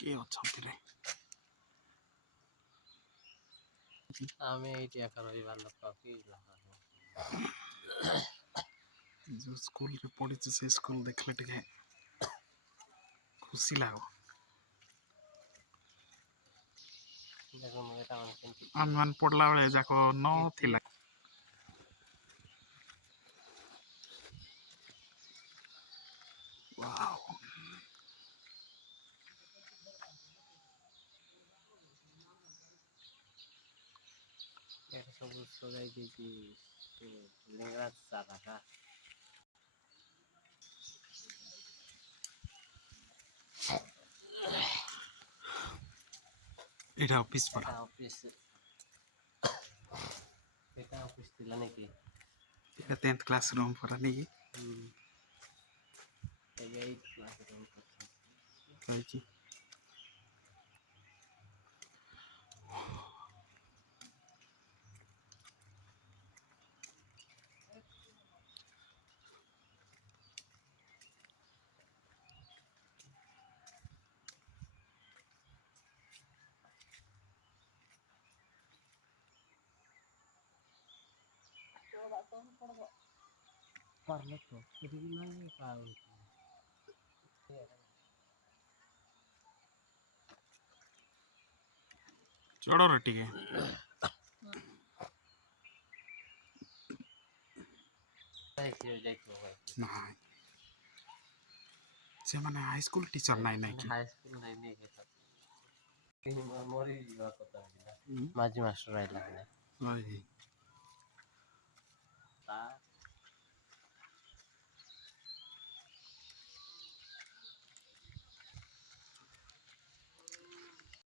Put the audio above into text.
କିଏ ଅଛନ୍ତି ରେ? ଆମେ ଏଇଠି ଏକା ରହିବା ଲୋକ କି ଯେଉଁ ସ୍କୁଲରେ ପଢ଼ିଛୁ ସେ ସ୍କୁଲ ଦେଖିଲେ ଟିକେ ଖୁସି ଲାଗବ। ଦେଖନ୍ତୁ ଏଇଟା ମାନେ କେମିତି ଆମେମାନେ ପଢ଼ିଲା ବେଳେ ଯାକ ନଥିଲା। ୱାଓ। ଏଇଟା ସବୁ ସଜାଇ ଦେଇଛି ସେ ଲିଙ୍ଗରାଜ ସାରାଟା। ଏଇଟା ଅଫିସ୍ ପରା। ଏଇଟା ଅଫିସ୍ ଏଇଟା ଅଫିସ୍ ଥିଲା ନାଇଁ କି? ଏଇଟା 10th କ୍ଲାସ୍ ରୁମ୍ ପରା ନେଇକି ଏବେ 8th କ୍ଲାସ୍ ରୁମ୍ କରିଛନ୍ତି। ହେଇଛି। ଚଢ଼ରେ ଟିକେ ନାଇଁ ସେମାନେ ହାଇସ୍କୁଲ ଟିଚର ନାଇଁ କି? ହାଇସ୍କୁଲ ନାଇଁ ମରିଯିବା କଥା ମାଝି ମାଷ୍ଟର ଆଇଲା। ଭାଇ ତା